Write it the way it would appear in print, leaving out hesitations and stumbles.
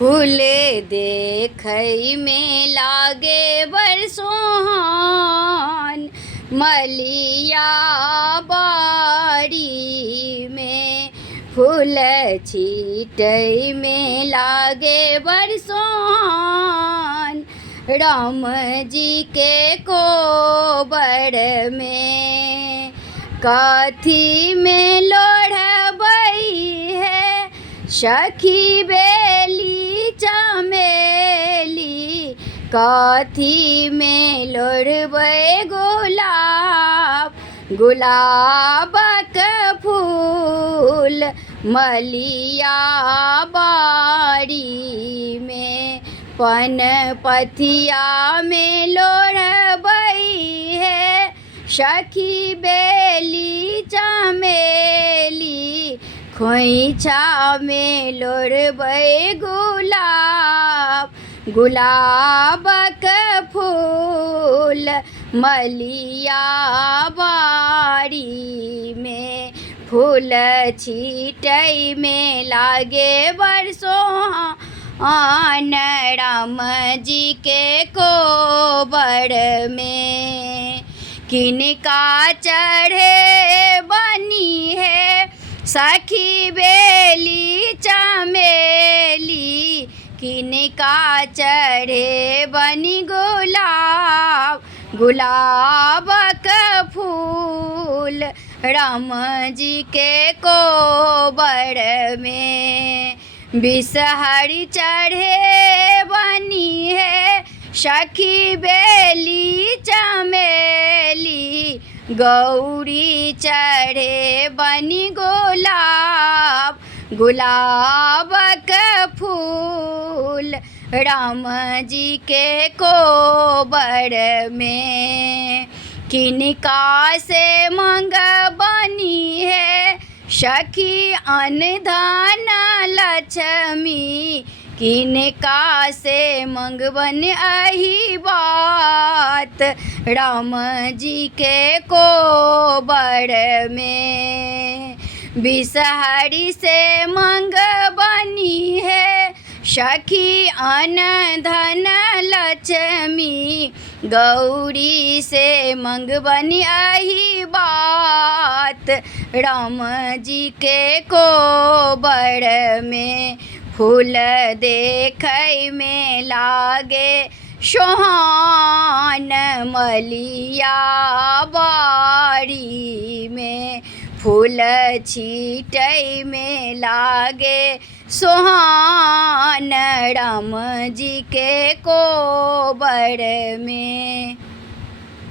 फूल देखै में लागे बड़ सोहान, मलिया बाड़ी में फूल छीटै में लागे बड़ सोहान। राम जी के कोबर में काथी में लोढ़बै है, सखी बेली चमेली काथी में लोढ़बै गुलाबक फूल, मलिया बाड़ी में पन पथिया में लोढ़बै है, सखी बेली चमेली खोइछा में लोढ़बै गुलाबक फूल, मलिया बाड़ी में फूल छीटै में लागे बड़ सोहान। राम जी के कोबर में किनका चढ़े बनी है, सखी बेली चमेली किनका चढ़े बनी गुलाबक फूल, राम जी के कोबर में बिषहरी चढ़े बनी है, सखी बेली चमेली गौरी चढ़े बनी गुलाबक फूल, राम जी के कोबर में किनका से मंगबनी है, सखी अनधन लक्ष्मी किनका से मंगबन अही बात। राम जी के कोबर में बिषहरी से मंगबनी है, सखी अनधन लक्ष्मी गौरी से मंगबनी अही बात। राम जी के कोबर में फूल देखै में लागे सोहान, मलिया बाड़ी में फूल छीटै में लागे सोहान। राम जी के कोबर में।